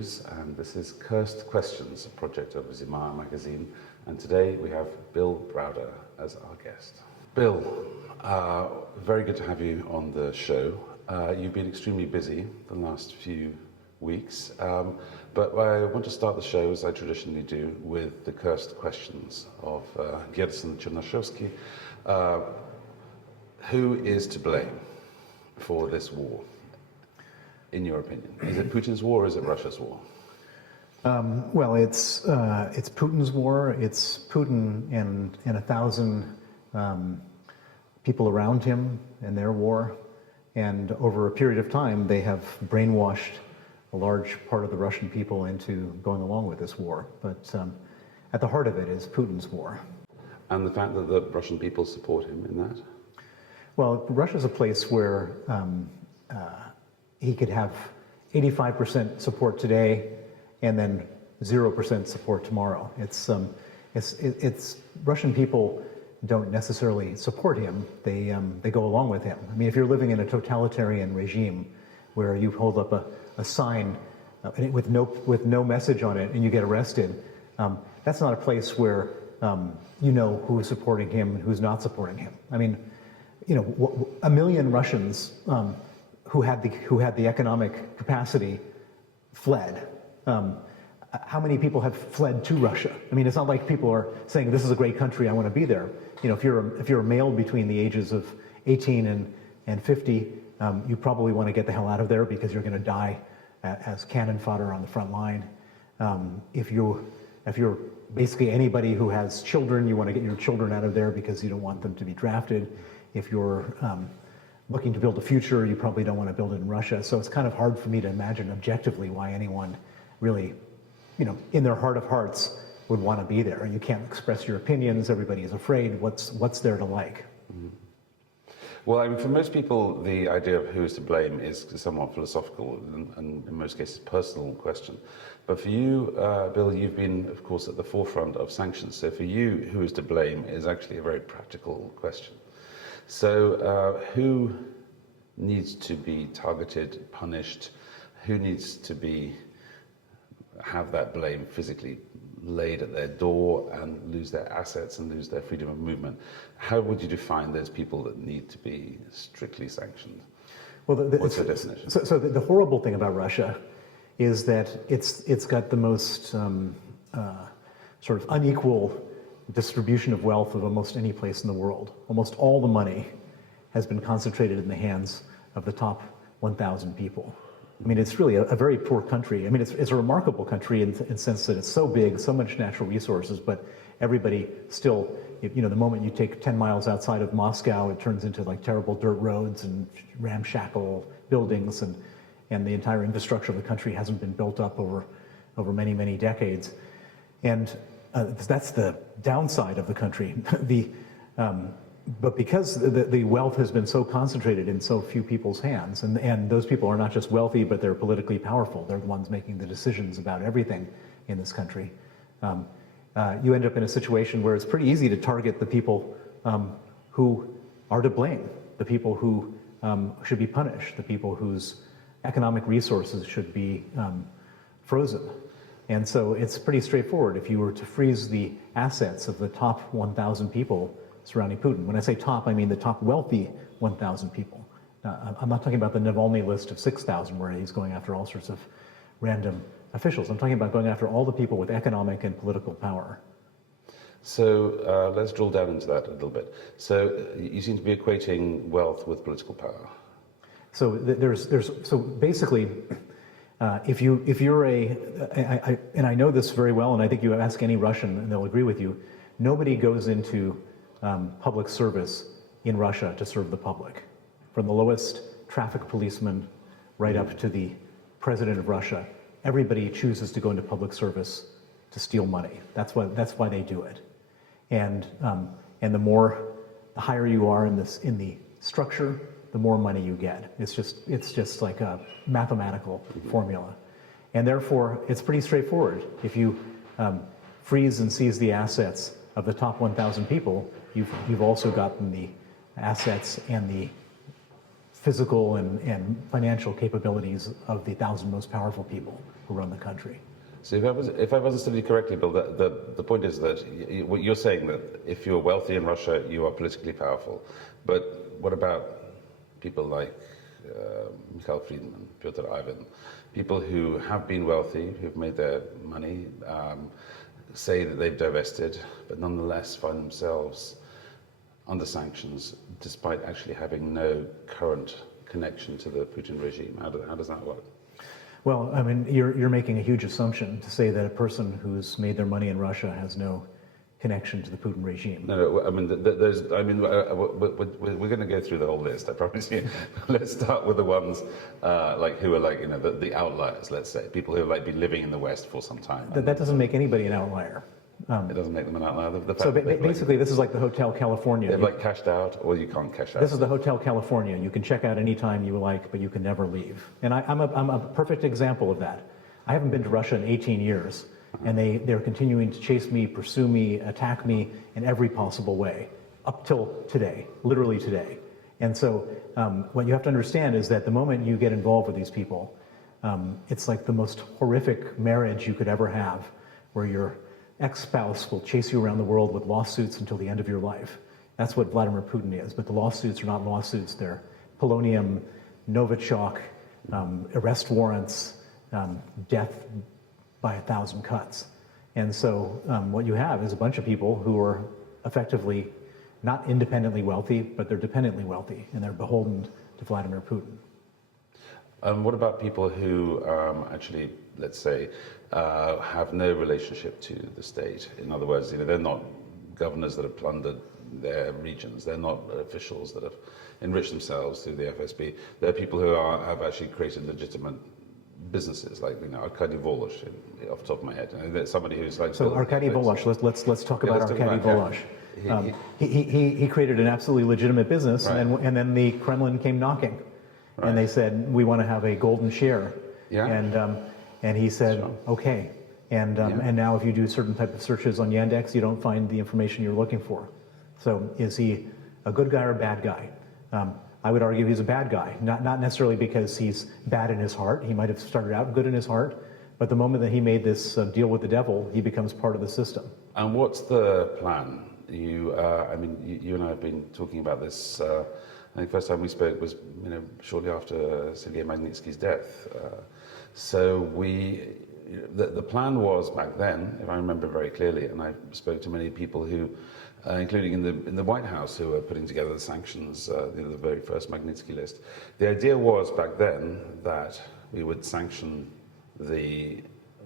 Mэтьюз, and this is Cursed Questions, a project of ZIMA Magazine. And today we have Bill Brauder as our guest. Bill, very good to have you on the show. You've been extremely busy the last few weeks, but I want to start the show, as I traditionally do, with the Cursed Questions of Gerson Chernashevsky. Who is to blame for this war, in your opinion? Is it Putin's war or is it Russia's war? Well, it's Putin's war. It's Putin and 1,000 people around him and their war. And over a period of time, they have brainwashed a large part of the Russian people into going along with this war. But at the heart of it is Putin's war. And the fact that the Russian people support him in that? Well, Russia's a place where he could have 85% support today and then 0% support tomorrow. It's Russian people don't necessarily support him. They go along with him. I mean, if you're living in a totalitarian regime where you hold up a sign with no message on it and you get arrested, that's not a place where you know who's supporting him and who's not supporting him. I mean, you know, 1 million Russians who had the economic capacity fled. How many people have fled to Russia? I mean, it's not like people are saying, this is a great country, I want to be there. You know, if you're a male between the ages of 18 and 50, you probably want to get the hell out of there because you're going to die as cannon fodder on the front line. If you're basically anybody who has children, you want to get your children out of there because you don't want them to be drafted. If you're looking to build a future, you probably don't want to build it in Russia. So it's kind of hard for me to imagine objectively why anyone really, you know, in their heart of hearts would want to be there. You can't express your opinions, everybody is afraid. What's there to like? Mm-hmm. Well, I mean, for most people, the idea of who is to blame is somewhat philosophical and in most cases personal question. But for you, Bill, you've been, of course, at the forefront of sanctions. So for you, who is to blame is actually a very practical question. So who needs to be targeted, punished? Who needs to have that blame physically laid at their door and lose their assets and lose their freedom of movement? How would you define those people that need to be strictly sanctioned? Well, what's the definition? So the horrible thing about Russia is that it's got the most sort of unequal distribution of wealth of almost any place in the world. Almost all the money has been concentrated in the hands of the top 1,000 people. I mean, it's really a very poor country. I mean, it's a remarkable country in the sense that it's so big, so much natural resources, but everybody still, you know, the moment you take 10 miles outside of Moscow, it turns into like terrible dirt roads and ramshackle buildings, and the entire infrastructure of the country hasn't been built up over many, many decades. And that's the downside of the country. But because the wealth has been so concentrated in so few people's hands, and those people are not just wealthy, but they're politically powerful. They're the ones making the decisions about everything in this country. You end up in a situation where it's pretty easy to target the people who are to blame, the people who should be punished, the people whose economic resources should be frozen. And so it's pretty straightforward. If you were to freeze the assets of the top 1,000 people surrounding Putin, when I say top, I mean the top wealthy 1,000 people. I'm not talking about the Navalny list of 6,000 where he's going after all sorts of random officials. I'm talking about going after all the people with economic and political power. So let's drill down into that a little bit. So you seem to be equating wealth with political power. So so basically, if you're and I know this very well, and I think you ask any Russian and they'll agree with you, nobody goes into public service in Russia to serve the public. From the lowest traffic policeman right up to the president of Russia, everybody chooses to go into public service to steal money. That's why they do it. And the higher you are in the structure, the more money you get. It's just like a mathematical formula. And therefore, it's pretty straightforward. If you freeze and seize the assets of the top 1,000 people, you've also gotten the assets and the physical and financial capabilities of the 1,000 most powerful people who run the country. So if I've understood you correctly, Bill, the point is that what you're saying that if you're wealthy in Russia, you are politically powerful. But what about people like Mikhail Friedman, Pyotr Ivan, people who have been wealthy, who've made their money, say that they've divested, but nonetheless find themselves under sanctions, despite actually having no current connection to the Putin regime? How does that work? Well, I mean, you're making a huge assumption to say that a person who's made their money in Russia has no connection to the Putin regime. No, I mean, we're going to go through the whole list, I promise you. Let's start with the ones who are like, the outliers, let's say, people who have like been living in the West for some time. That doesn't make anybody an outlier. It doesn't make them an outlier. So basically, this is like the Hotel California. They've like cashed out, or you can't cash out. This is the Hotel California. You can check out anytime you like, but you can never leave. And I'm a perfect example of that. I haven't been to Russia in 18 years, and they're continuing to chase me, pursue me, attack me in every possible way, up till today, literally today. And so what you have to understand is that the moment you get involved with these people, it's like the most horrific marriage you could ever have, where your ex-spouse will chase you around the world with lawsuits until the end of your life. That's what Vladimir Putin is, but the lawsuits are not lawsuits. They're polonium, Novichok, arrest warrants, death by 1,000 cuts. And so what you have is a bunch of people who are effectively not independently wealthy, but they're dependently wealthy, and they're beholden to Vladimir Putin. What about people who actually, let's say, have no relationship to the state? In other words, they're not governors that have plundered their regions. They're not officials that have enriched themselves through the FSB. They're people who have actually created legitimate businesses, like Arkady Volosh, off the top of my head. Somebody who's like. So Arkady Volosh, let's talk about Arkady Volosh. He created an absolutely legitimate business, right. and then the Kremlin came knocking. Right. And they said, we want to have a golden share. Yeah. And he said, sure. okay. And now if you do certain type of searches on Yandex, you don't find the information you're looking for. So is he a good guy or a bad guy? I would argue he's a bad guy, not necessarily because he's bad in his heart. He might have started out good in his heart, but the moment that he made this deal with the devil, he becomes part of the system. And what's the plan? You and I have been talking about this. I think the first time we spoke was shortly after Sergei Magnitsky's death. So the plan was back then, if I remember very clearly, and I spoke to many people who, including in the White House, who were putting together the sanctions, the very first Magnitsky list. The idea was back then that we would sanction the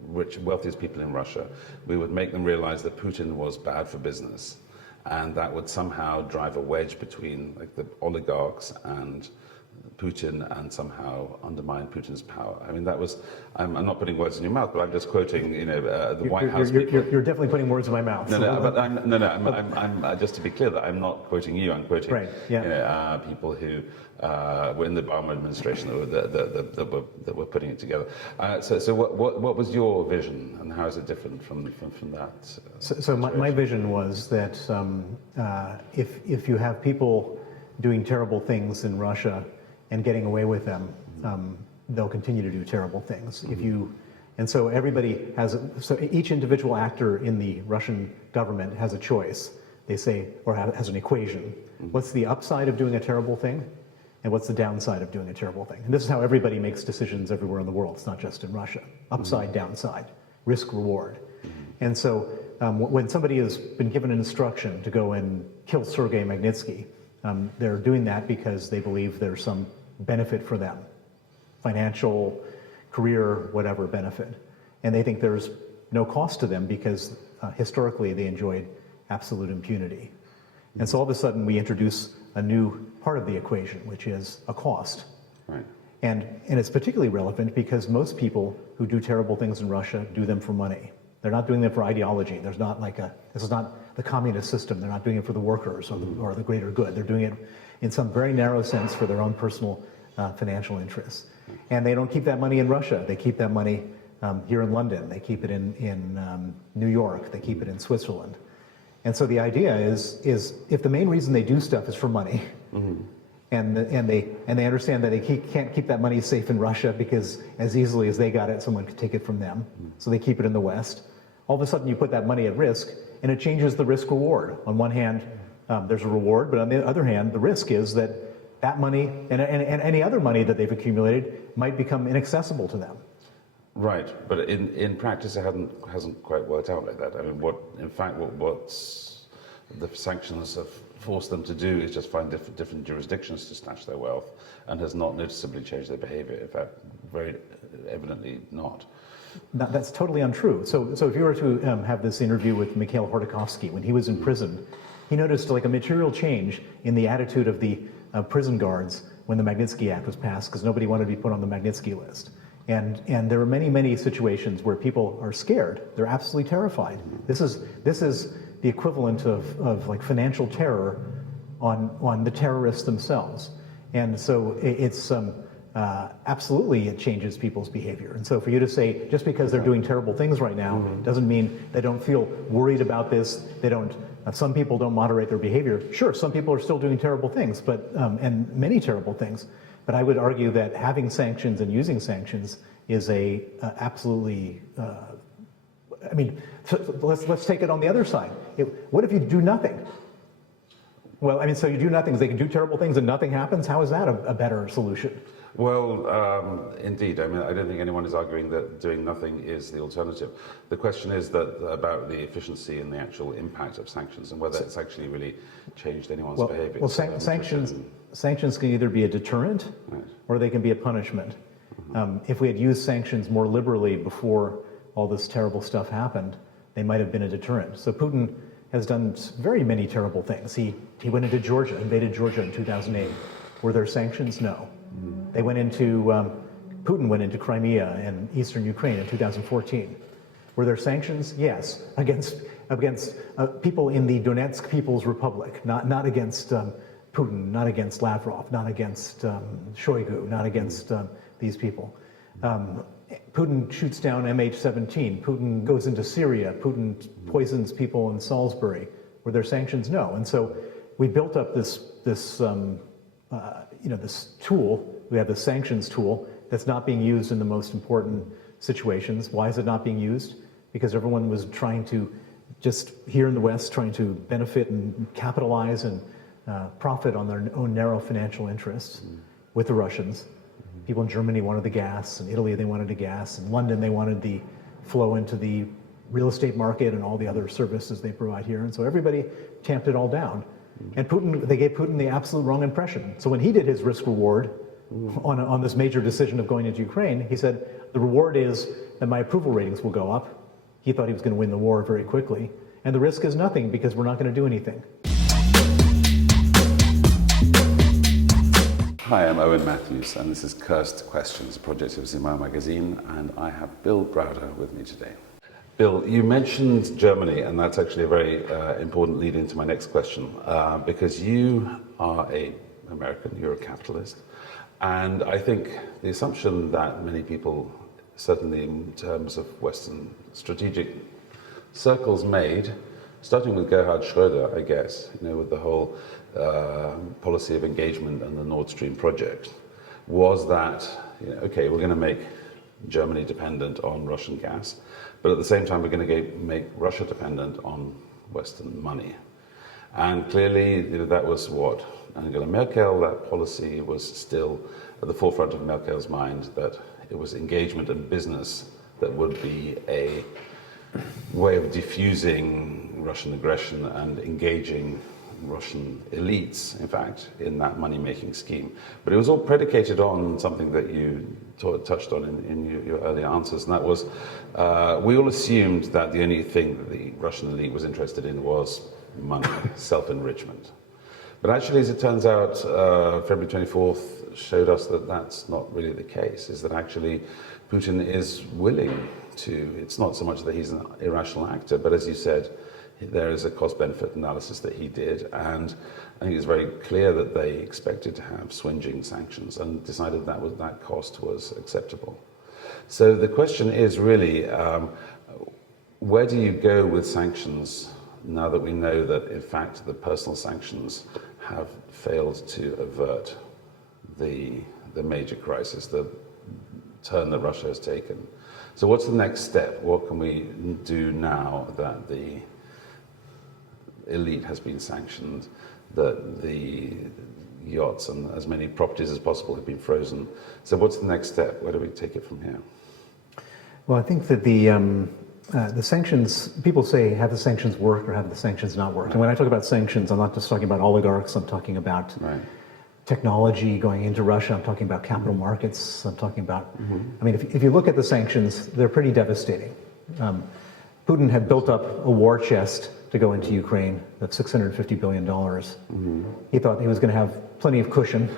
wealthiest people in Russia. We would make them realize that Putin was bad for business. And that would somehow drive a wedge between the oligarchs and Putin, and somehow undermine Putin's power. I mean, that was. I'm not putting words in your mouth, but I'm just quoting. The White House. You're definitely putting words in my mouth. I'm just to be clear that I'm not quoting you. I'm quoting right, yeah. People who were in the Obama administration that were putting it together. So what was your vision, and how is it different from that? So my vision was that if you have people doing terrible things in Russia and getting away with them, they'll continue to do terrible things. And so everybody so each individual actor in the Russian government has a choice. They say, or has an equation. What's the upside of doing a terrible thing? And what's the downside of doing a terrible thing? And this is how everybody makes decisions everywhere in the world. It's not just in Russia. Upside, downside, risk, reward. And so when somebody has been given an instruction to go and kill Sergei Magnitsky, they're doing that because they believe there's some benefit for them, financial, career, whatever benefit. And they think there's no cost to them because historically they enjoyed absolute impunity. And so all of a sudden we introduce a new part of the equation, which is a cost. Right. And it's particularly relevant because most people who do terrible things in Russia do them for money. They're not doing them for ideology. There's not this is not the communist system. They're not doing it for the workers or the greater good. They're doing it in some very narrow sense for their own personal financial interests. And they don't keep that money in Russia. They keep that money here in London. They keep it in New York. They keep it in Switzerland. And so the idea is if the main reason they do stuff is for money, And they understand that they can't keep that money safe in Russia because as easily as they got it, someone could take it from them. So they keep it in the West. All of a sudden you put that money at risk and it changes the risk reward. On one hand, there's a reward, but on the other hand, the risk is that that money and any other money that they've accumulated might become inaccessible to them. Right, but in practice it hasn't quite worked out like that. I mean, what the sanctions have forced them to do is just find different jurisdictions to snatch their wealth, and has not noticeably changed their behavior. In fact, very evidently not. That's totally untrue. So if you were to have this interview with Mikhail Khodorkovsky when he was in prison, he noticed like a material change in the attitude of the prison guards when the Magnitsky Act was passed, because nobody wanted to be put on the Magnitsky list. And there are many situations where people are scared. They're absolutely terrified. This is the equivalent of like financial terror on the terrorists themselves. And so it's absolutely it changes people's behavior. And so for you to say just because they're doing terrible things right now doesn't mean they don't feel worried about this. They don't. Some people don't moderate their behavior. Sure, some people are still doing terrible things, but and many terrible things. But I would argue that having sanctions and using sanctions is absolutely. I mean, let's take it on the other side. What if you do nothing? Well, I mean, so you do nothing. They can do terrible things and nothing happens. How is that a better solution? Well, indeed. I mean, I don't think anyone is arguing that doing nothing is the alternative. The question is about the efficiency and the actual impact of sanctions and whether it's actually really changed anyone's behavior. Well, sanctions can either be a deterrent or they can be a punishment. If we had used sanctions more liberally before all this terrible stuff happened, they might have been a deterrent. So Putin has done very many terrible things. He went into Georgia, invaded Georgia in 2008. Were there sanctions? No. They went into, Putin went into Crimea and eastern Ukraine in 2014. Were there sanctions? Yes, against people in the Donetsk People's Republic, not against Putin, not against Lavrov, not against Shoigu, not against these people. Putin shoots down MH17. Putin goes into Syria. Putin poisons people in Salisbury. Were there sanctions? No. And so we built up this tool. We have the sanctions tool that's not being used in the most important situations. Why is it not being used? Because everyone was trying to, just here in the West, trying to benefit and capitalize and profit on their own narrow financial interests with the Russians. People in Germany wanted the gas, in Italy they wanted the gas, in London they wanted the flow into the real estate market and all the other services they provide here. And so everybody tamped it all down. And they gave Putin the absolute wrong impression. So when he did his risk reward on this major decision of going into Ukraine, he said, the reward is that my approval ratings will go up. He thought he was going to win the war very quickly. And the risk is nothing because we're not going to do anything. Hi, I'm Owen Mэтьюzom, and this is Cursed Questions, a project of ZIMA Magazine, and I have Bill Braudер with me today. Bill, you mentioned Germany, and that's actually a very important lead into my next question, because you are an American, you're a capitalist, and I think the assumption that many people, certainly in terms of Western strategic circles made, starting with Gerhard Schröder, I guess, with the whole policy of engagement and the Nord Stream project, was that, okay, we're going to make Germany dependent on Russian gas, but at the same time we're going to make Russia dependent on Western money. And clearly, that was what Angela Merkel, that policy was still at the forefront of Merkel's mind, that it was engagement and business that would be a way of diffusing Russian aggression and engaging Russian elites, in fact, in that money-making scheme. But it was all predicated on something that you touched on in your earlier answers, and that was, we all assumed that the only thing that the Russian elite was interested in was money, self-enrichment. But actually, as it turns out, February 24th showed us that that's not really the case, is that actually Putin is willing to, it's not so much that he's an irrational actor, but as you said, there is a cost-benefit analysis that he did, and I think it's very clear that they expected to have swinging sanctions and decided that cost was acceptable. So the question is really, where do you go with sanctions now that we know that, in fact, the personal sanctions have failed to avert the major crisis, the turn that Russia has taken. So what's the next step? What can we do now that the elite has been sanctioned, that the yachts and as many properties as possible have been frozen? So what's the next step? Where do we take it from here? Well, I think that the sanctions, people say, have the sanctions worked or have the sanctions not worked? Right. And when I talk about sanctions, I'm not just talking about oligarchs, I'm talking about technology going into Russia, I'm talking about capital markets, I'm talking about, I mean, if you look at the sanctions, they're pretty devastating. Putin had built up a war chest to go into Ukraine of $650 billion. He thought he was going to have plenty of cushion.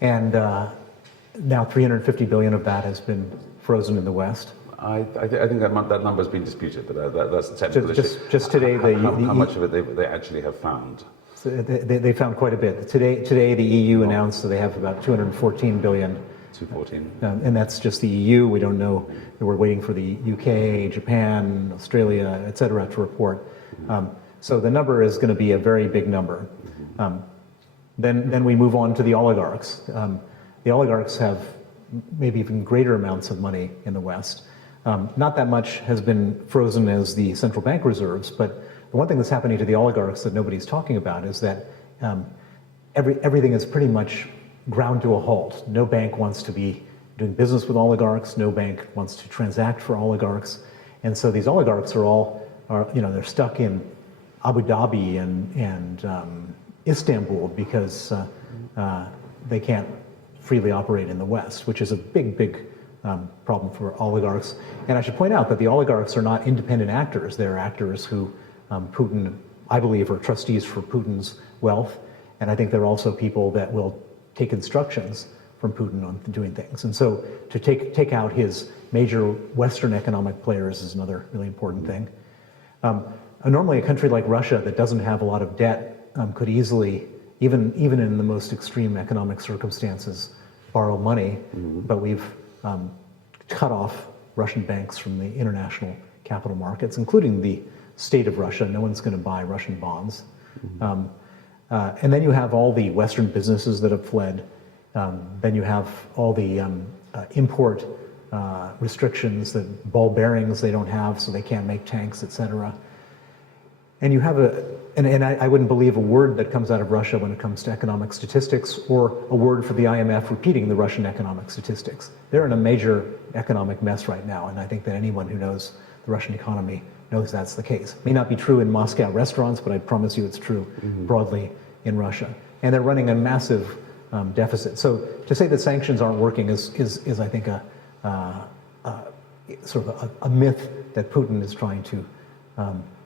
And now 350 billion of that has been frozen in the West. I think that number has been disputed, but that's a technical issue. Just today, how much of it they actually have found? So they found quite a bit. Today the EU announced that they have about 214 billion. 214. And that's just the EU. We don't know. We're waiting for the UK, Japan, Australia, et cetera, to report. So the number is going to be a very big number. Then we move on to the oligarchs. The oligarchs have maybe even greater amounts of money in the West. Not that much has been frozen as the central bank reserves, but the one thing that's happening to the oligarchs that nobody's talking about is that everything is pretty much ground to a halt. No bank wants to be doing business with oligarchs. No bank wants to transact for oligarchs. And so these oligarchs are they're stuck in Abu Dhabi and Istanbul because they can't freely operate in the West, which is a big problem for oligarchs. And I should point out that the oligarchs are not independent actors. They're actors who Putin, I believe, are trustees for Putin's wealth. And I think they're also people that will take instructions from Putin on doing things. And so to take out his major Western economic players is another really important thing. Normally a country like Russia that doesn't have a lot of debt could easily, even in the most extreme economic circumstances, borrow money, but we've cut off Russian banks from the international capital markets, including the state of Russia. No one's going to buy Russian bonds. And then you have all the Western businesses that have fled. Then you have all the import restrictions, the ball bearings they don't have, so they can't make tanks, et cetera. And you have I wouldn't believe a word that comes out of Russia when it comes to economic statistics, or a word for the IMF repeating the Russian economic statistics. They're in a major economic mess right now, and I think that anyone who knows the Russian economy knows that's the case. It may not be true in Moscow restaurants, but I promise you it's true broadly in Russia. And they're running a massive deficit. So to say that sanctions aren't working is I think sort of a myth that Putin is trying to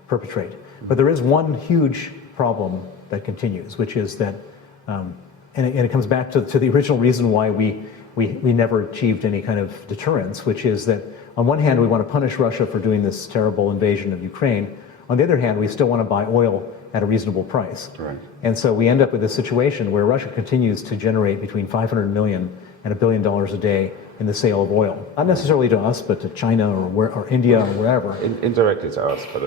perpetrate. But there is one huge problem that continues, which is that, and it comes back to the original reason why we never achieved any kind of deterrence, which is that on one hand we want to punish Russia for doing this terrible invasion of Ukraine. On the other hand, we still want to buy oil at a reasonable price. Right. And so we end up with a situation where Russia continues to generate between 500 million and $1 billion a day in the sale of oil. Not necessarily to us, but to China or India or wherever. Indirectly to us, but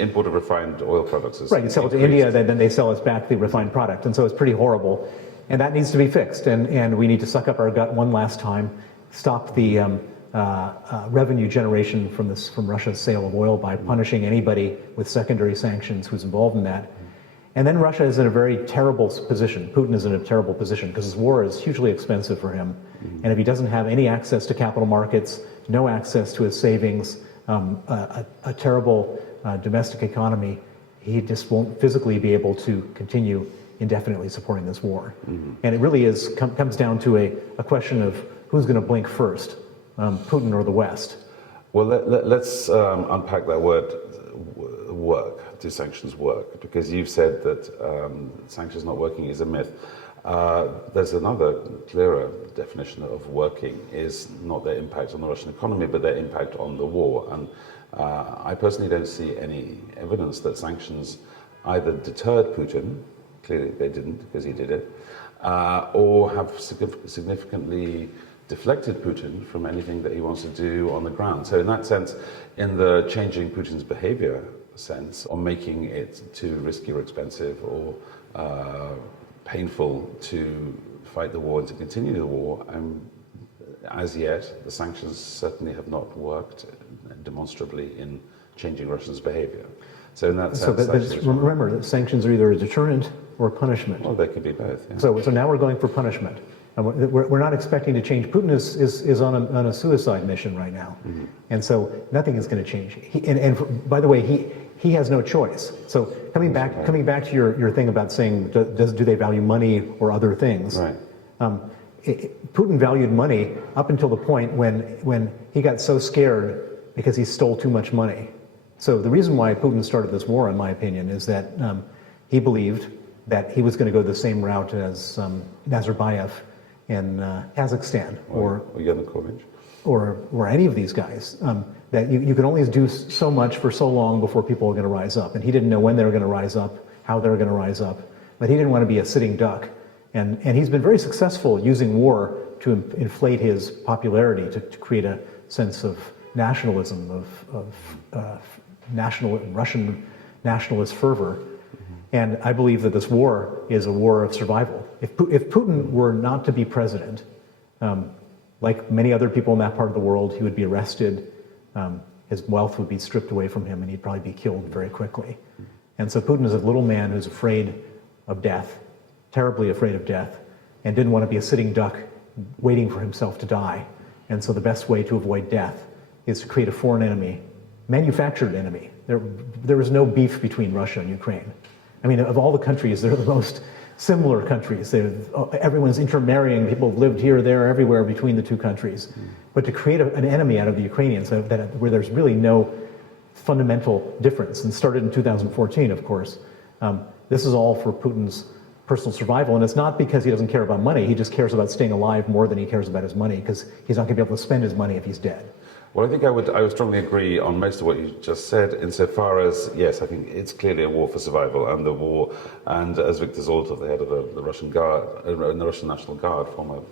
import of refined oil products is... Right, you sell it to India, then they sell us back the refined product. And so it's pretty horrible. And that needs to be fixed. And we need to suck up our gut one last time, stop the revenue generation from Russia's sale of oil by punishing anybody with secondary sanctions who's involved in that. And then Russia is in a very terrible position. Putin is in a terrible position because his war is hugely expensive for him. And if he doesn't have any access to capital markets, no access to his savings, a terrible domestic economy, he just won't physically be able to continue indefinitely supporting this war. And it really comes down to a question of who's going to blink first, Putin or the West. Well, let's unpack that word, work. Do sanctions work? Because you've said that sanctions not working is a myth. There's another clearer definition of working is not their impact on the Russian economy, but their impact on the war. And I personally don't see any evidence that sanctions either deterred Putin, clearly they didn't because he did it, or have significantly deflected Putin from anything that he wants to do on the ground. So in that sense, in the changing Putin's behavior sense, or making it too risky or expensive or painful to fight the war and to continue the war, as yet, the sanctions certainly have not worked demonstrably in changing Russia's behavior. So in that sense, remember that sanctions are either a deterrent or a punishment. Well, they could be both. Yeah. So now we're going for punishment. And we're not expecting to change. Putin is on a suicide mission right now, and so nothing is going to change. And by the way, he has no choice. So coming back to your thing about saying do they value money or other things? Right. Putin valued money up until the point when he got so scared because he stole too much money. So the reason why Putin started this war, in my opinion, is that he believed that he was going to go the same route as Nazarbayev in Kazakhstan or Yanukovych, or any of these guys. That you can only do so much for so long before people are going to rise up. And he didn't know when they were going to rise up, how they were going to rise up, but he didn't want to be a sitting duck. And he's been very successful using war to inflate his popularity, to create a sense of nationalism, of Russian nationalist fervor. And I believe that this war is a war of survival. If Putin were not to be president, like many other people in that part of the world, he would be arrested, his wealth would be stripped away from him, and he'd probably be killed very quickly. And so Putin is a little man who's afraid of death, terribly afraid of death, and didn't want to be a sitting duck waiting for himself to die. And so the best way to avoid death is to create a foreign enemy, manufactured enemy. There is no beef between Russia and Ukraine. I mean, of all the countries, they're the most similar countries. Everyone's intermarrying. People have lived here, there, everywhere between the two countries. But to create an enemy out of the Ukrainians where there's really no fundamental difference, and started in 2014, of course, this is all for Putin's personal survival. And it's not because he doesn't care about money. He just cares about staying alive more than he cares about his money, because he's not going to be able to spend his money if he's dead. Well, I think I would strongly agree on most of what you just said, insofar as, yes, I think it's clearly a war for survival, and as Viktor Zolotov, the head of the Russian Guard, the Russian National Guard, former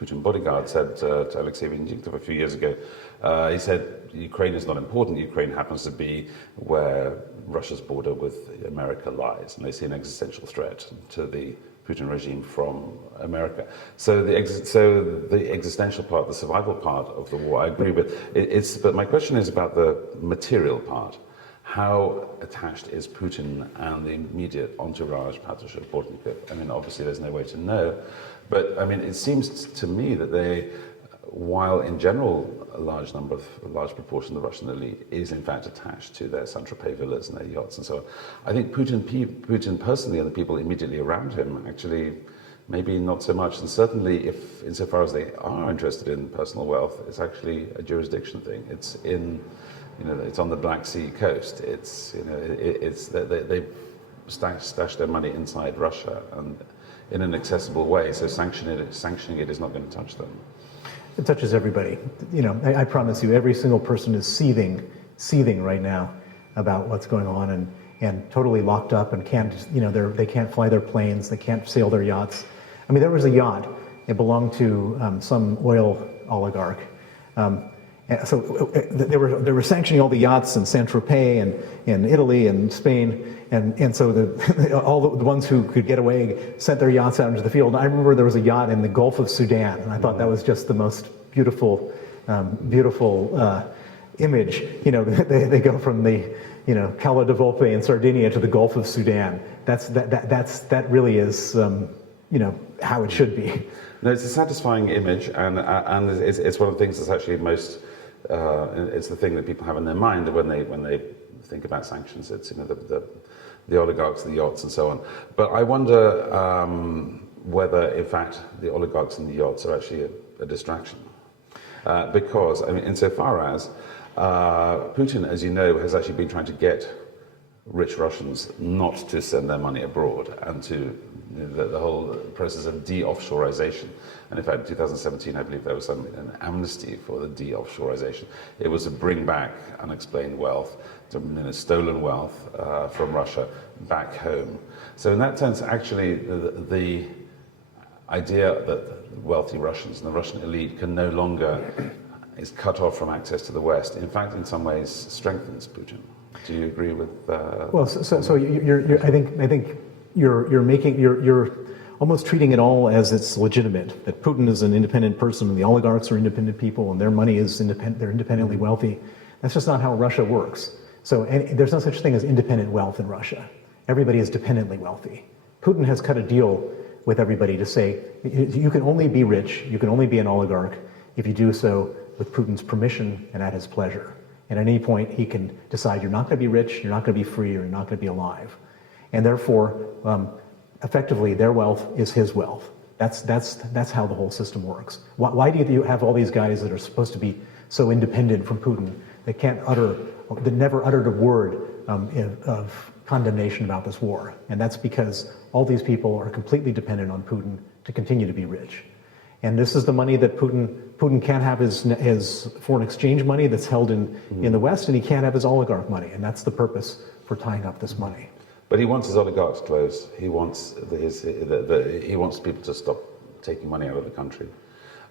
Putin bodyguard, said to Alexei Vindictov a few years ago, he said, Ukraine is not important, Ukraine happens to be where Russia's border with America lies, and they see an existential threat to the Putin regime from America. So the existential part, the survival part of the war, I agree with. But my question is about the material part. How attached is Putin and the immediate entourage, Patrushev, Portnikov? I mean, obviously there's no way to know, but I mean, it seems to me that they, while in general a large proportion of the Russian elite is in fact attached to their Saint-Tropez villas and their yachts and so on, I think Putin personally and the people immediately around him actually maybe not so much, and certainly if insofar as they are interested in personal wealth, it's actually a jurisdiction thing. It's it's on the Black Sea coast. They've stashed their money inside Russia and in an accessible way, so sanctioning it is not going to touch them. It touches everybody. I promise you, every single person is seething right now about what's going on, and totally locked up and can't, they can't fly their planes, they can't sail their yachts. I mean, there was a yacht. It belonged to some oil oligarch. So they were sanctioning all the yachts in Saint-Tropez and in Italy and Spain, and so all the ones who could get away sent their yachts out into the field. And I remember there was a yacht in the Gulf of Sudan, and I thought that was just the most beautiful image. They go from the Cala de Volpe in Sardinia to the Gulf of Sudan. That really is how it should be. No, it's a satisfying image, and it's one of the things that's actually most. It's the thing that people have in their mind when they think about sanctions. It's the oligarchs, the yachts, and so on. But I wonder whether, in fact, the oligarchs and the yachts are actually a distraction, because I mean, insofar as Putin, as you know, has actually been trying to get rich Russians not to send their money abroad, and to the whole process of de-offshorization. And in fact, in 2017, I believe there was an amnesty for the de-offshorization. It was to bring back unexplained wealth, stolen wealth from Russia back home. So in that sense, actually, idea that wealthy Russians and the Russian elite can no longer is cut off from access to the West, in fact, in some ways, strengthens Putin. Do you agree with? Well, I think you're almost treating it all as it's legitimate. That Putin is an independent person, and the oligarchs are independent people, and their money is independent. They're independently wealthy. That's just not how Russia works. So there's no such thing as independent wealth in Russia. Everybody is dependently wealthy. Putin has cut a deal with everybody to say you can only be rich, you can only be an oligarch if you do so with Putin's permission and at his pleasure. And at any point, he can decide you're not going to be rich, you're not going to be free, or you're not going to be alive. And therefore, effectively, their wealth is his wealth. That's how the whole system works. Why do you have all these guys that are supposed to be so independent from Putin that never uttered a word of condemnation about this war? And that's because all these people are completely dependent on Putin to continue to be rich. And this is the money that Putin can't have his foreign exchange money that's held in the West, and he can't have his oligarch money. And that's the purpose for tying up this money. But he wants his oligarchs closed. He wants he wants people to stop taking money out of the country.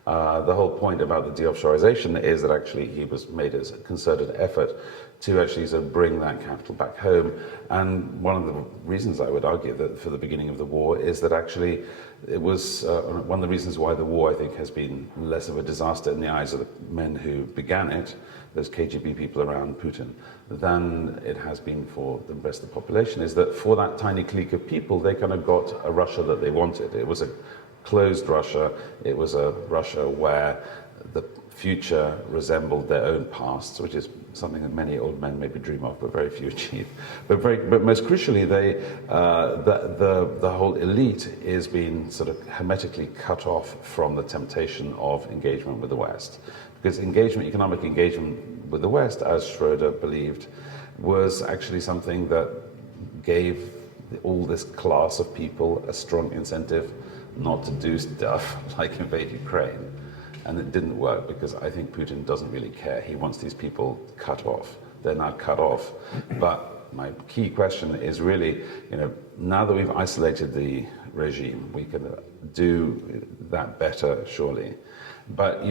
The whole point about the de-offshorization is that actually he was made as a concerted effort to actually sort of bring that capital back home. And one of the reasons I would argue that for the beginning of the war is that actually it was one of the reasons why the war, I think, has been less of a disaster in the eyes of the men who began it, those KGB people around Putin, than it has been for the rest of the population, is that for that tiny clique of people, they kind of got a Russia that they wanted. It was a closed Russia. It was a Russia where the future resembled their own past, which is something that many old men maybe dream of, but very few achieve. But most crucially, the whole elite is being sort of hermetically cut off from the temptation of engagement with the West. Because economic engagement with the West, as Schroeder believed, was actually something that gave all this class of people a strong incentive not to do stuff like invade Ukraine. And it didn't work because I think Putin doesn't really care. He wants these people cut off. They're now cut off. But my key question is really, now that we've isolated the regime, we can do that better, surely. But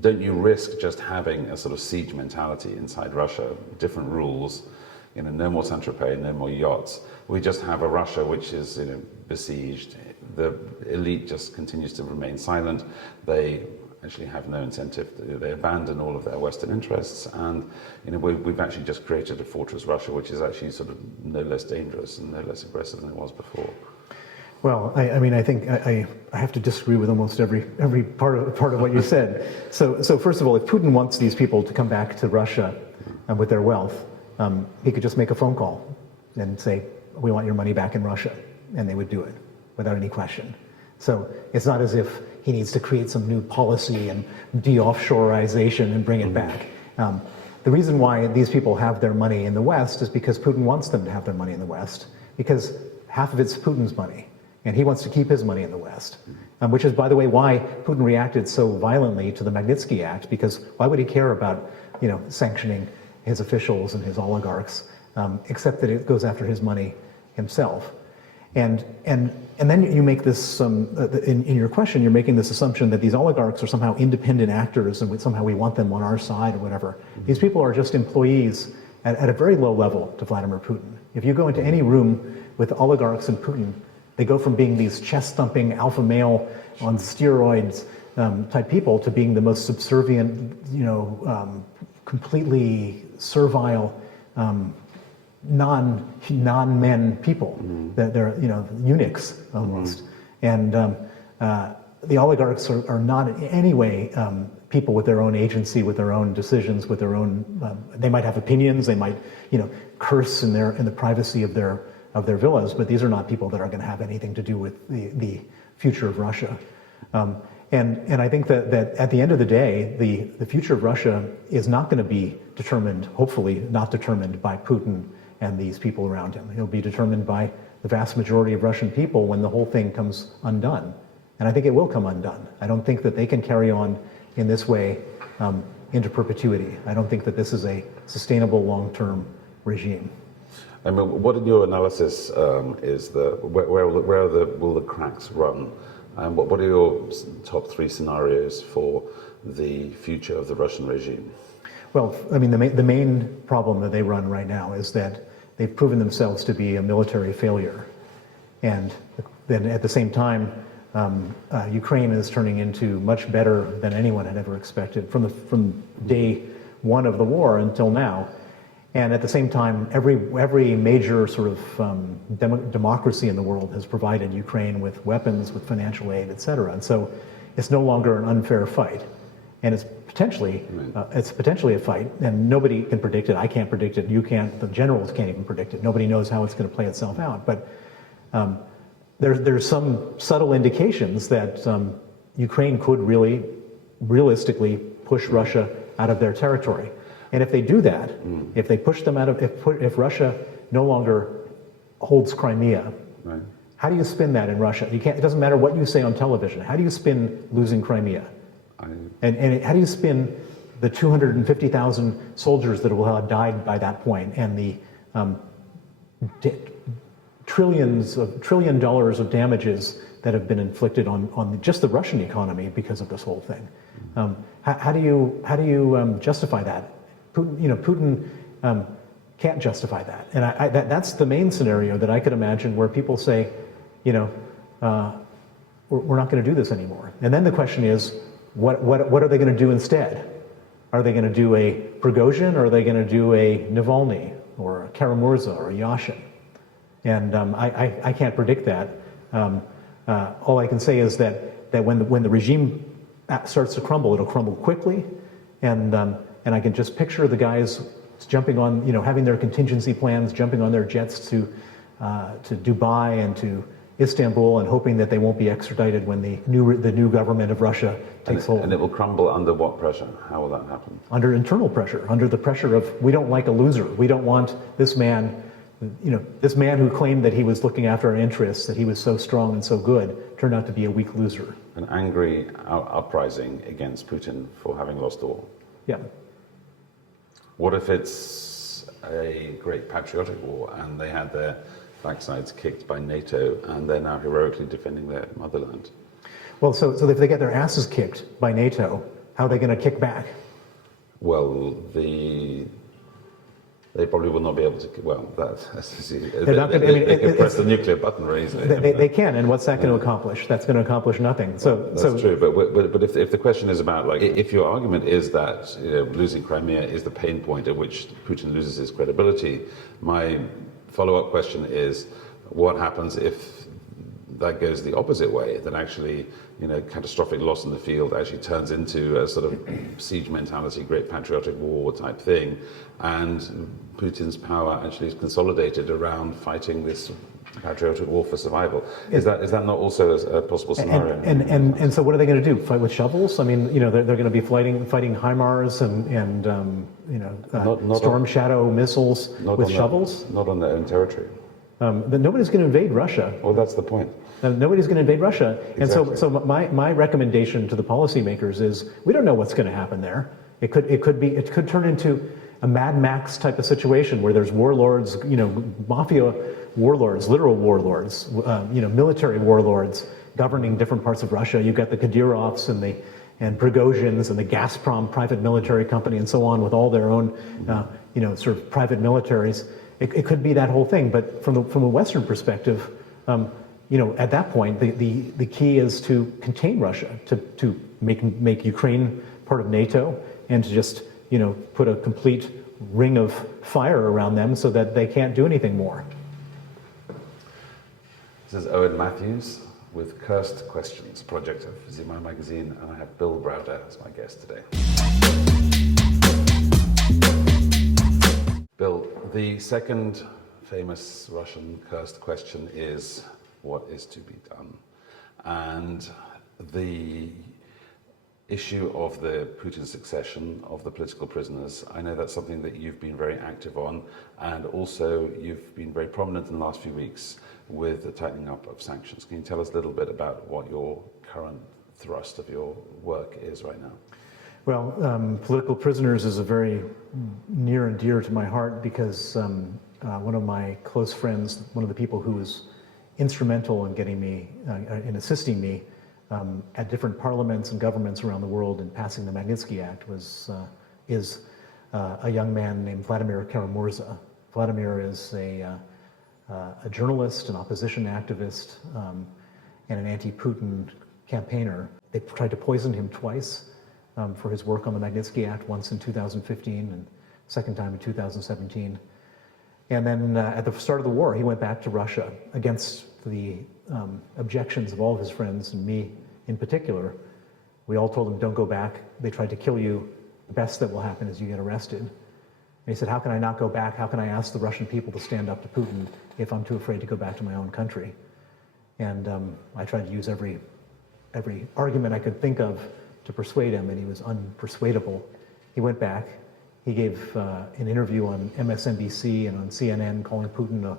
don't you risk just having a sort of siege mentality inside Russia, different rules, no more Saint-Tropez, no more yachts. We just have a Russia which is besieged. The elite just continues to remain silent. They actually have no incentive. They abandon all of their Western interests, and we've actually just created a fortress Russia, which is actually sort of no less dangerous and no less aggressive than it was before. Well, I think I have to disagree with almost every part of what you said. So first of all, if Putin wants these people to come back to Russia with their wealth, he could just make a phone call and say, "We want your money back in Russia," and they would do it without any question. So it's not as if he needs to create some new policy and de-offshoreization and bring it back. The reason why these people have their money in the West is because Putin wants them to have their money in the West, because half of it's Putin's money, and he wants to keep his money in the West. Which is, by the way, why Putin reacted so violently to the Magnitsky Act, because why would he care about sanctioning his officials and his oligarchs, except that it goes after his money himself. And then you make this, in your question, you're making this assumption that these oligarchs are somehow independent actors and somehow we want them on our side or whatever. These people are just employees at a very low level to Vladimir Putin. If you go into any room with oligarchs and Putin, they go from being these chest-thumping alpha male on steroids type people to being the most subservient, completely servile, non-men people. They're eunuchs almost. And the oligarchs are not in any way people with their own agency, with their own decisions, with their own. They might have opinions. They might curse in the privacy of their villas. But these are not people that are going to have anything to do with the future of Russia. And I think that at the end of the day, the future of Russia is not going to be determined, hopefully not determined by Putin and these people around him. It'll be determined by the vast majority of Russian people when the whole thing comes undone. And I think it will come undone. I don't think that they can carry on in this way into perpetuity. I don't think that this is a sustainable long-term regime. I mean, what in your analysis is where will the cracks run? And what are your top 3 scenarios for the future of the Russian regime? Well, I mean, the main problem that they run right now is that they've proven themselves to be a military failure. And then at the same time, Ukraine is turning into much better than anyone had ever expected from day one of the war until now. And at the same time, every major sort of democracy in the world has provided Ukraine with weapons, with financial aid, et cetera. And so it's no longer an unfair fight. And it's potentially a fight, and nobody can predict it. I can't predict it. You can't. The generals can't even predict it. Nobody knows how it's going to play itself out. But there's some subtle indications that Ukraine could really, realistically, push Russia out of their territory. And if they do that, if they push them out of, if Russia no longer holds Crimea, Right. how do you spin that in Russia? You can't. It doesn't matter what you say on television. How do you spin losing Crimea? And how do you spin the 250,000 soldiers that will have died by that point, and the $1 trillion of damages that have been inflicted on just the Russian economy because of this whole thing? How do you justify that? Putin can't justify that, and that's the main scenario that I could imagine where people say, we're not going to do this anymore. And then the question is, what are they going to do instead? Are they going to do a Prigozhin, or are they going to do a Navalny, or a Karamurza, or a Yashin? And I can't predict that. All I can say is that when the regime starts to crumble, it'll crumble quickly, and I can just picture the guys jumping on, having their contingency plans, jumping on their jets to Dubai and to Istanbul, and hoping that they won't be extradited when the new government of Russia takes hold. And it will crumble under what pressure? How will that happen? Under internal pressure, under the pressure of, we don't like a loser. We don't want this man, this man who claimed that he was looking after our interests, that he was so strong and so good, turned out to be a weak loser. An angry uprising against Putin for having lost the war. Yeah. What if it's a great patriotic war and they had their backsides kicked by NATO and they're now heroically defending their motherland? Well, so if they get their asses kicked by NATO, how are they going to kick back? Well, they probably will not be able to. Well, they can press the nuclear button very easily. They can, and what's that going to accomplish? That's going to accomplish nothing. That's true. But if the question is about, like, if your argument is that losing Crimea is the pain point at which Putin loses his credibility, my follow-up question is, what happens if that goes the opposite way? That actually, catastrophic loss in the field actually turns into a sort of siege mentality, great patriotic war type thing, and Putin's power actually is consolidated around fighting this patriotic war for survival. Is that not also a possible scenario? And so what are they going to do? Fight with shovels? I mean, they're going to be fighting HIMARS and Storm Shadow missiles with shovels? Not on their own territory. But nobody's going to invade Russia. Well, that's the point. Nobody's going to invade Russia. Exactly. And so my recommendation to the policymakers is, we don't know what's going to happen there. It could turn into a Mad Max type of situation where there's warlords, mafia warlords, literal warlords, military warlords governing different parts of Russia. You've got the Kadyrovs and Prigozhins and the Gazprom private military company and so on, with all their own, sort of private militaries. It could be that whole thing. But from a Western perspective, at that point, the key is to contain Russia, to make Ukraine part of NATO, and to just put a complete ring of fire around them so that they can't do anything more. This is Owen Mэтьюz with Cursed Questions, project of ZIMA Magazine, and I have Bill Brauder as my guest today. Bill, the second famous Russian cursed question is, what is to be done? And the issue of the Putin succession, of the political prisoners, I know that's something that you've been very active on, and also you've been very prominent in the last few weeks with the tightening up of sanctions. Can you tell us a little bit about what your current thrust of your work is right now? Well, political prisoners is a very near and dear to my heart, because one of my close friends, one of the people who was instrumental in getting me, in assisting me at different parliaments and governments around the world in passing the Magnitsky Act is a young man named Vladimir Kara-Murza. Vladimir is a journalist, an opposition activist, and an anti-Putin campaigner. They tried to poison him twice for his work on the Magnitsky Act, once in 2015 and second time in 2017. And then at the start of the war, he went back to Russia against the objections of all of his friends and me in particular. We all told him, don't go back. They tried to kill you. The best that will happen is you get arrested. And he said, how can I not go back? How can I ask the Russian people to stand up to Putin if I'm too afraid to go back to my own country? And I tried to use every argument I could think of to persuade him, and he was unpersuadable. He went back. He gave an interview on MSNBC and on CNN calling Putin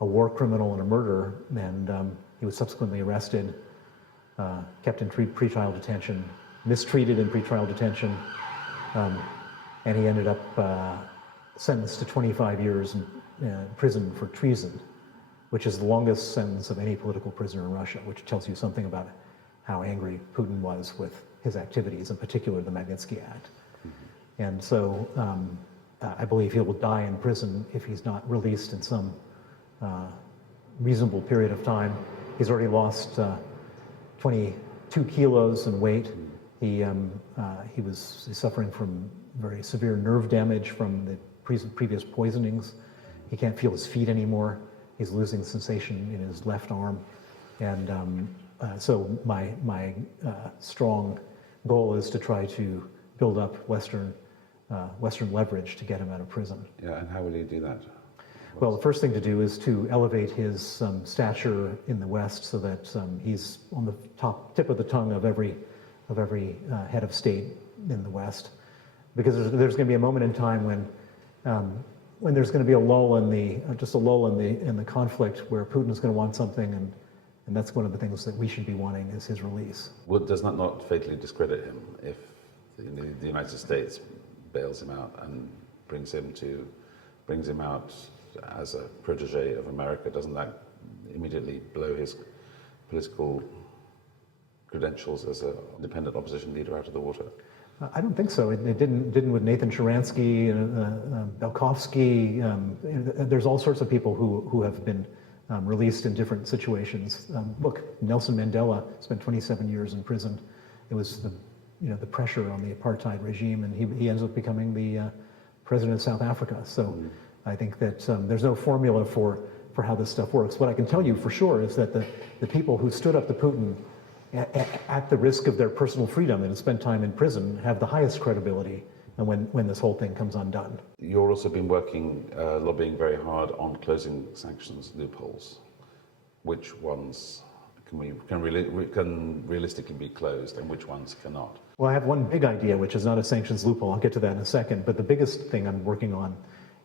a war criminal and a murderer, and he was subsequently arrested, kept in pretrial detention, mistreated in pretrial detention, and he ended up sentenced to 25 years in prison for treason, which is the longest sentence of any political prisoner in Russia, which tells you something about how angry Putin was with his activities, in particular the Magnitsky Act. Mm-hmm. And so I believe he will die in prison if he's not released in some reasonable period of time. He's already lost 22 kilos in weight. He was suffering from very severe nerve damage from the previous poisonings. He can't feel his feet anymore. He's losing sensation in his left arm. And so my strong goal is to try to build up Western leverage to get him out of prison. Yeah, and how will you do that? Well, the first thing to do is to elevate his stature in the West so that he's on the tip of the tongue of every head of state in the West, because there's going to be a moment in time when there's going to be a lull in the conflict where Putin's going to want something, and that's one of the things that we should be wanting is his release. Well, does that not fatally discredit him if the United States bails him out and brings him out as a protege of America? Doesn't that immediately blow his political credentials as an independent opposition leader out of the water? I don't think so. It didn't with Nathan Sharansky, Belkovsky. There's all sorts of people who have been released in different situations. Look, Nelson Mandela spent 27 years in prison. It was the pressure on the apartheid regime, and he ends up becoming the president of South Africa. So I think that there's no formula for how this stuff works. What I can tell you for sure is that the people who stood up to Putin at the risk of their personal freedom and spent time in prison have the highest credibility when this whole thing comes undone. You've also been lobbying very hard on closing sanctions loopholes. Which ones can realistically be closed and which ones cannot? Well, I have one big idea, which is not a sanctions loophole. I'll get to that in a second. But the biggest thing I'm working on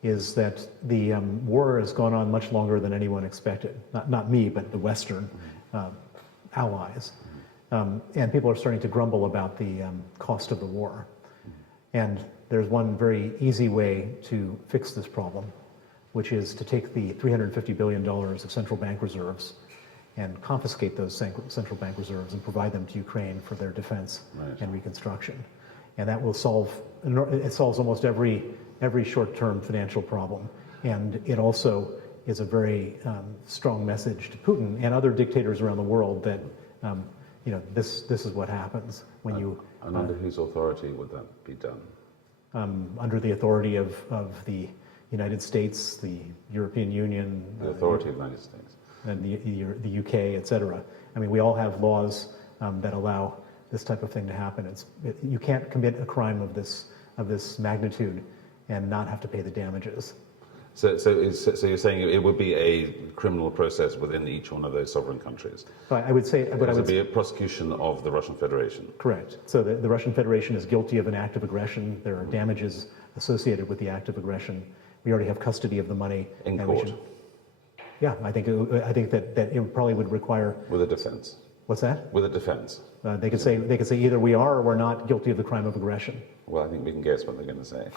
is that the war has gone on much longer than anyone expected. Not me, but the Western allies. And people are starting to grumble about the cost of the war. And there's one very easy way to fix this problem, which is to take the $350 billion of central bank reserves and confiscate those central bank reserves and provide them to Ukraine for their defense and reconstruction. And that will solves almost every short-term financial problem. And it also is a very strong message to Putin and other dictators around the world that this is what happens when you... And under whose authority would that be done? Under the authority of the United States, the European Union... The authority of the United States. And the UK, et cetera. I mean, we all have laws that allow this type of thing to happen. You can't commit a crime of this magnitude and not have to pay the damages. So you're saying it would be a criminal process within each one of those sovereign countries? I would say... It would be a prosecution of the Russian Federation? Correct. So the Russian Federation is guilty of an act of aggression. There are damages associated with the act of aggression. We already have custody of the money. In court? Yeah, I think that it probably would require... With a defense? What's that? With a defense? They could say either we are or we're not guilty of the crime of aggression. Well, I think we can guess what they're going to say.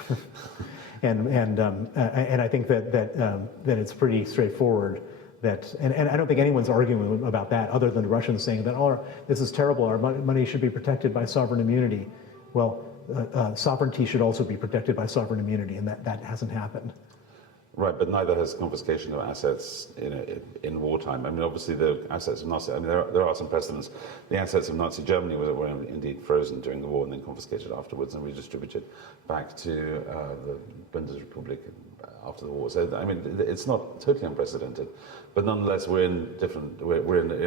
And I think that it's pretty straightforward that, and I don't think anyone's arguing about that other than the Russians saying that, oh, this is terrible, our money should be protected by sovereign immunity. Well, sovereignty should also be protected by sovereign immunity, and that hasn't happened. Right, but neither has confiscation of assets in wartime. I mean, obviously the assets of Nazi, I mean, there are some precedents. The assets of Nazi Germany were indeed frozen during the war and then confiscated afterwards and redistributed back to the Bundesrepublik after the war. So, I mean, it's not totally unprecedented, but nonetheless, we're in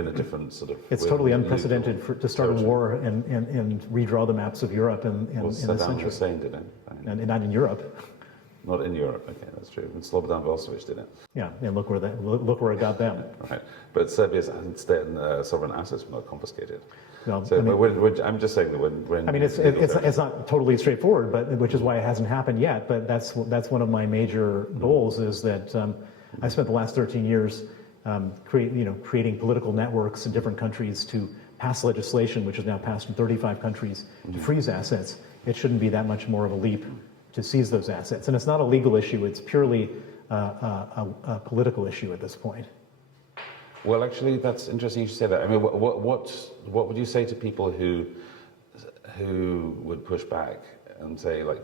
a different sort of... It's totally unprecedented to start a war and redraw the maps of Europe in this century. Saddam Hussein did it. And not in Europe. Not in Europe, okay, that's true. And Slobodan Milosevic did it. Yeah, and look where it got them. Right, but Serbia's state and sovereign assets were not confiscated. Well, so, I'm just saying that when I mean, it's not totally straightpolitical, but which is why it hasn't happened yet. But that's one of my major goals is that I spent the last 13 years creating political networks in different countries to pass legislation, which is now passed in 35 countries, to freeze assets. It shouldn't be that much more of a leap to seize those assets. And it's not a legal issue, it's purely a political issue at this point. Well, actually, that's interesting you should say that. I mean, what would you say to people who would push back and say, like,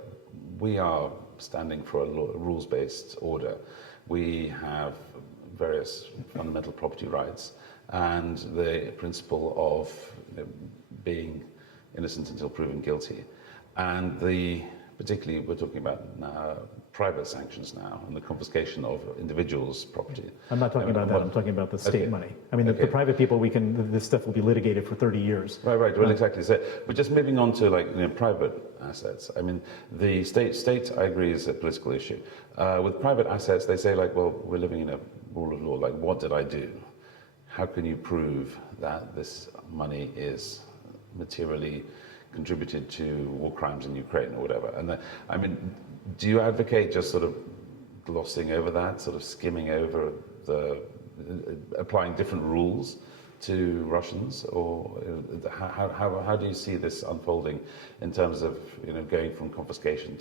we are standing for a rules-based order. We have various fundamental property rights and the principle of being innocent until proven guilty. And particularly, we're talking about private sanctions now and the confiscation of individuals' property. I'm not talking about that. I'm talking about the state money. I mean, the private people, this stuff will be litigated for 30 years. Right. Well, exactly. So, but just moving on to private assets. I mean, the state, I agree, is a political issue. With private assets, they say well, we're living in a rule of law. Like, what did I do? How can you prove that this money is materially contributed to war crimes in Ukraine or whatever? And I mean, do you advocate just sort of glossing over that, sort of skimming over applying different rules to Russians, or how do you see this unfolding in terms of going from confiscation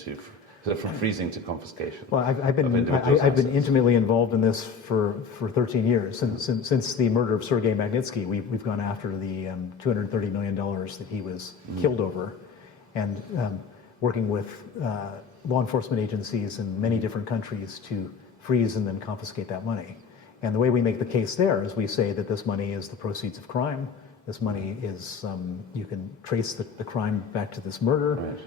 from freezing to confiscation? Well, I've been intimately involved in this for 13 years. Since the murder of Sergei Magnitsky, we've gone after the $230 million that he was killed over, and working with law enforcement agencies in many different countries to freeze and then confiscate that money. And the way we make the case there is we say that this money is the proceeds of crime. This money is, you can trace the crime back to this murder, right,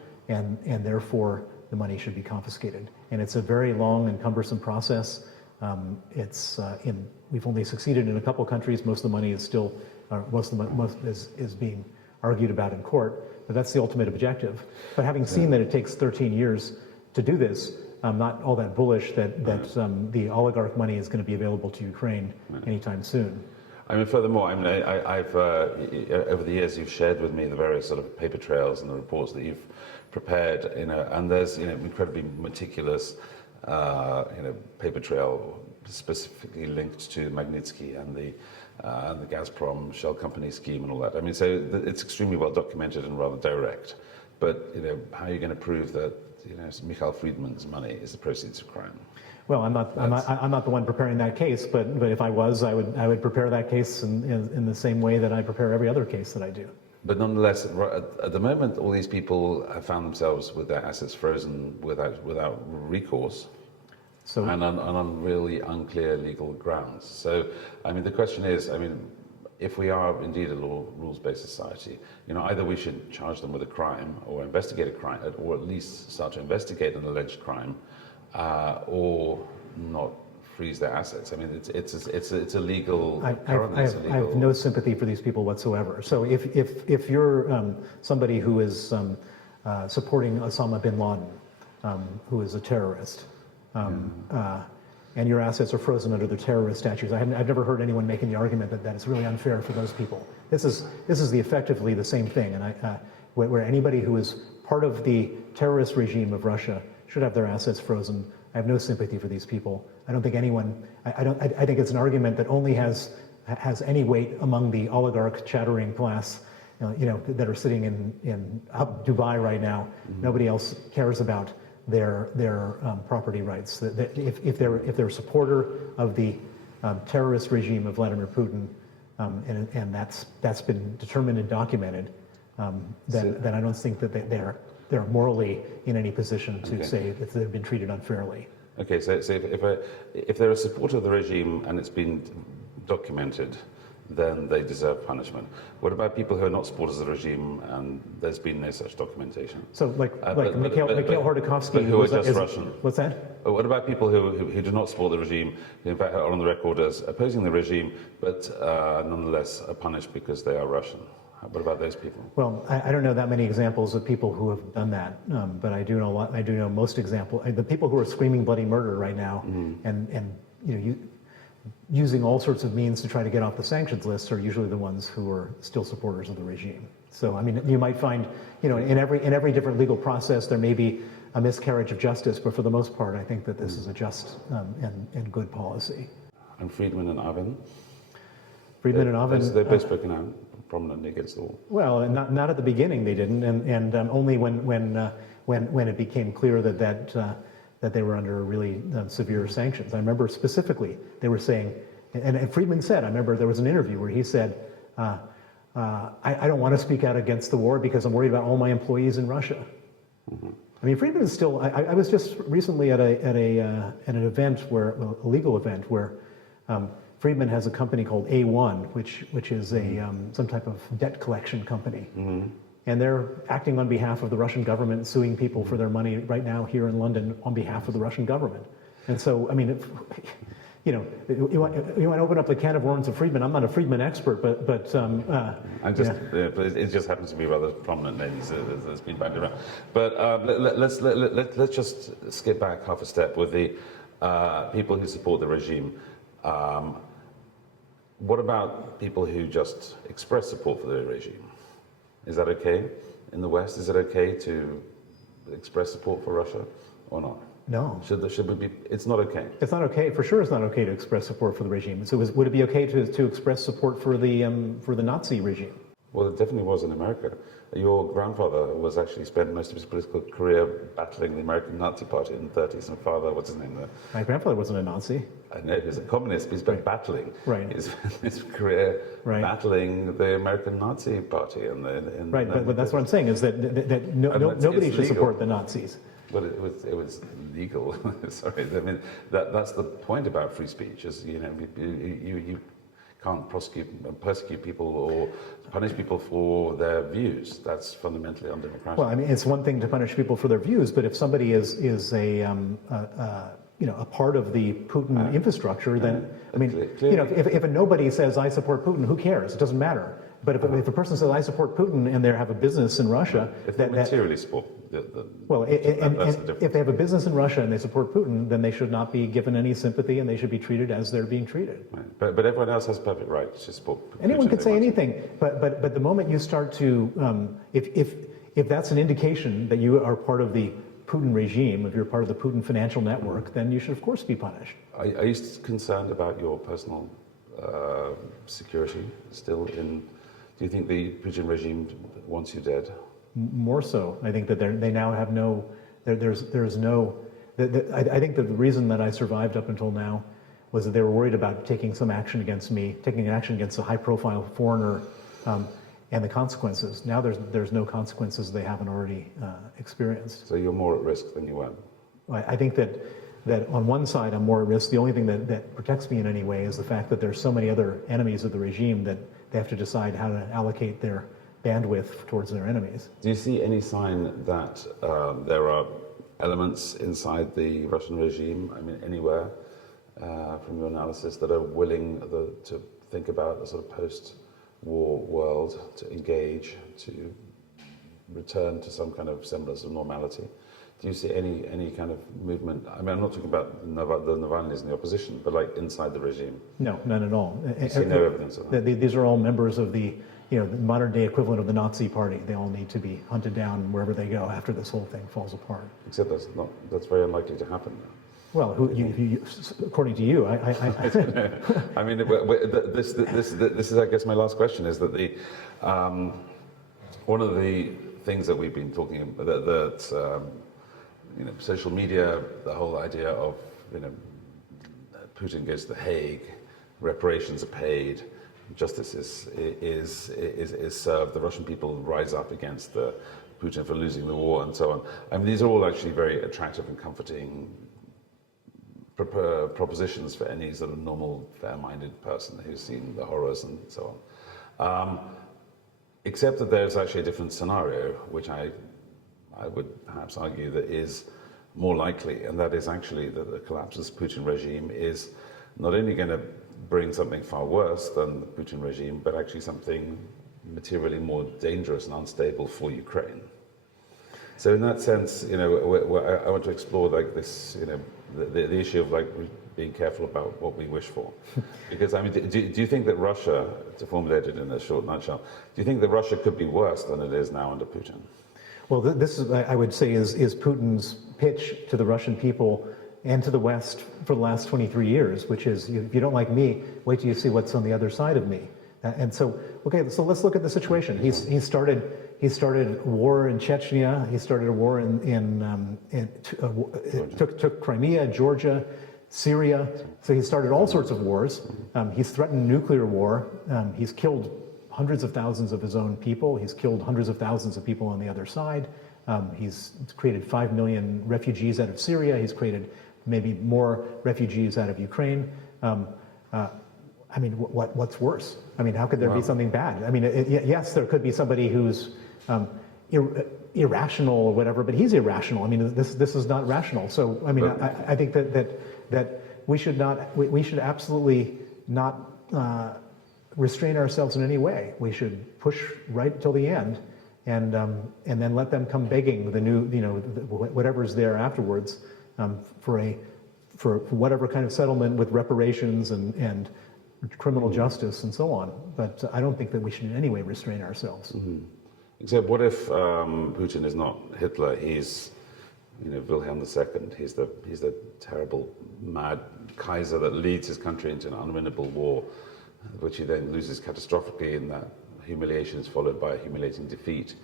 and therefore the money should be confiscated. And it's a very long and cumbersome process. We've only succeeded in a couple countries. Most of the money is still, most is being argued about in court, but that's the ultimate objective. But having seen that it takes 13 years to do this, I'm not all that bullish that the oligarch money is going to be available to Ukraine anytime soon. I mean, furthermore, I mean, I've over the years you've shared with me the various sort of paper trails and the reports that you've prepared, and there's incredibly meticulous paper trail specifically linked to Magnitsky and the Gazprom Shell Company scheme and all that. I mean, so it's extremely well documented and rather direct. But how are you going to prove that Mikhail Friedman's money is the proceeds of crime? Well, I'm not the one preparing that case, but if I was, I would prepare that case in the same way that I prepare every other case that I do. But nonetheless, at the moment, all these people have found themselves with their assets frozen without recourse, and on really unclear legal grounds. So, I mean, the question is, I mean, if we are indeed a rules-based society, either we should charge them with a crime or investigate a crime, or at least start to investigate an alleged crime, or not freeze their assets. I mean, it's a legal. I have no sympathy for these people whatsoever. So if you're somebody who is supporting Osama bin Laden, who is a terrorist, and your assets are frozen under the terrorist statutes, I've never heard anyone making the argument that it's really unfair for those people. This is effectively the same thing, and where anybody who is part of the terrorist regime of Russia should have their assets frozen. I have no sympathy for these people. I don't think anyone. I think it's an argument that only has any weight among the oligarch chattering class, that are sitting in Dubai right now. Mm-hmm. Nobody else cares about their property rights. If they're a supporter of the terrorist regime of Vladimir Putin, and that's been determined and documented. That I don't think that they're morally in any position to say that they've been treated unfairly. Okay, so if they're a supporter of the regime and it's been documented, then they deserve punishment. What about people who are not supporters of the regime and there's been no such documentation? So Mikhail Khodorkovsky, who are just Russian. What's that? What about people who do not support the regime, who in fact are on the record as opposing the regime, but nonetheless are punished because they are Russian? What about those people? Well, I don't know that many examples of people who have done that, but I do know most examples. The people who are screaming bloody murder right now, and using all sorts of means to try to get off the sanctions list are usually the ones who are still supporters of the regime. So I mean, you might find, in every different legal process there may be a miscarriage of justice, but for the most part, I think that this is a just and good policy. And Friedman and Avin? Friedman and Avin. They've both spoken out prominently against the war. Well, not at the beginning they didn't, and only when it became clear that they were under really severe sanctions. I remember specifically they were saying, and Friedman said, I remember there was an interview where he said, I don't want to speak out against the war because I'm worried about all my employees in Russia. I mean, Friedman is still. I was just recently at an event a legal event where. Friedman has a company called A1, which is some type of debt collection company. And they're acting on behalf of the Russian government, suing people for their money right now here in London on behalf of the Russian government. And so, I mean, you want to open up the can of worms of Friedman. I'm not a Friedman expert, but it just happens to be rather prominent names that's been bandied around. But let's just skip back half a step with the people who support the regime. What about people who just express support for the regime? Is that okay in the West? Is it okay to express support for Russia or not? No. Should we be? It's not okay. It's not okay. For sure, it's not okay to express support for the regime. So, would it be okay to express support for the Nazi regime? Well, it definitely was in America. Your grandfather was actually spent most of his political career battling the American Nazi Party in the 30s, and father, what's his name? My grandfather wasn't a Nazi. I know, he was a communist, but he's been battling his career battling the American Nazi Party. But that's what I'm saying, is that nobody should support the Nazis. But it was legal. Sorry, I mean that's the point about free speech. Is you can't persecute people or punish people for their views. That's fundamentally undemocratic. Well, I mean, it's one thing to punish people for their views, but if somebody is a part of the Putin infrastructure, then I mean, if a nobody says I support Putin, who cares? It doesn't matter. But if a person says I support Putin and they have a business in Russia, if they materially support, if they have a business in Russia and they support Putin, then they should not be given any sympathy and they should be treated as they're being treated. Right. But everyone else has perfect right to support. Anyone can say anything, but the moment you start to, if that's an indication that you are part of the Putin regime, if you're part of the Putin financial network, then you should of course be punished. Are you concerned about your personal security still in? Do you think the Putin regime wants you dead? More so. I think that they now have no. There's no. I think that the reason that I survived up until now was that they were worried about taking some action against me, taking action against a high-profile foreigner, and the consequences. Now there's no consequences they haven't already experienced. So you're more at risk than you were. I think that on one side I'm more at risk. The only thing that protects me in any way is the fact that there's so many other enemies of the regime that they have to decide how to allocate their bandwidth towards their enemies. Do you see any sign that there are elements inside the Russian regime, I mean anywhere, from your analysis, that are willing to think about a sort of post-war world, to engage, to return to some kind of semblance of normality? Do you see any kind of movement? I mean, I'm not talking about the Navalny's in the opposition, but like inside the regime. No, none at all. You see no evidence of that. These are all members of the modern day equivalent of the Nazi Party. They all need to be hunted down wherever they go after this whole thing falls apart. Except that's very unlikely to happen now. Well, according to you, I mean, this is, I guess, my last question is that one of the things that we've been talking about, that social media, the whole idea of Putin goes to The Hague, reparations are paid, justice is served, the Russian people rise up against Putin for losing the war, and so on. I mean, these are all actually very attractive and comforting propositions for any sort of normal, fair-minded person who's seen the horrors and so on. Except that there's actually a different scenario, which I would perhaps argue that is more likely, and that is actually that the collapse of the Putin regime is not only going to bring something far worse than the Putin regime, but actually something materially more dangerous and unstable for Ukraine. So in that sense, you know, I want to explore like this, you know, the issue of like being careful about what we wish for. Because I mean, do you think that Russia, to formulate it in a short nutshell, do you think that Russia could be worse than it is now under Putin? Well, this is, I would say, is Putin's pitch to the Russian people and to the West for the last 23 years, which is, if you don't like me, wait till you see what's on the other side of me. And so, okay, so let's look at the situation. He started war in Chechnya. He started a war took Crimea, Georgia, Syria. So he started all sorts of wars. He's threatened nuclear war. He's killed hundreds of thousands of his own people. He's killed hundreds of thousands of people on the other side. He's created 5 million refugees out of Syria. He's created maybe more refugees out of Ukraine. I mean, what's worse? I mean, how could there be something bad? I mean, yes, there could be somebody who's irrational or whatever, but he's irrational. I mean, this is not rational. So, I mean, I think that we should absolutely not restrain ourselves in any way. We should push right till the end, and then let them come begging the new, you know, whatever's there afterwards, for whatever kind of settlement with reparations and criminal justice and so on. But I don't think that we should in any way restrain ourselves. Mm-hmm. Except what if Putin is not Hitler? He's, you know, Wilhelm II. He's the terrible, mad Kaiser that leads his country into an unwinnable war, which he then loses catastrophically, and that humiliation is followed by a humiliating defeat.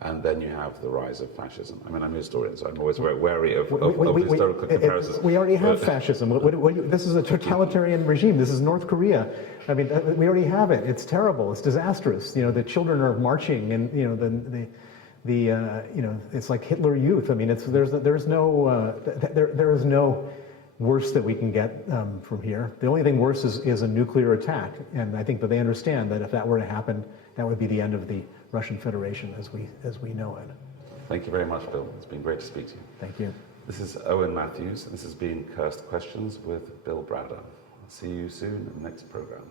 And then you have the rise of fascism. I mean, I'm a historian, so I'm always very wary of historical comparisons. We already have fascism. This is a totalitarian regime. This is North Korea. I mean, we already have it. It's terrible. It's disastrous. You know, the children are marching, and you know, you know, it's like Hitler Youth. I mean, there is no worse that we can get from here. The only thing worse is a nuclear attack, and I think that they understand that if that were to happen, that would be the end of the Russian Federation as we know it. Thank you very much, Bill. It's been great to speak to you. Thank you. This is Owen Matthews. This has been Cursed Questions with Bill Browder. I'll see you soon in the next program.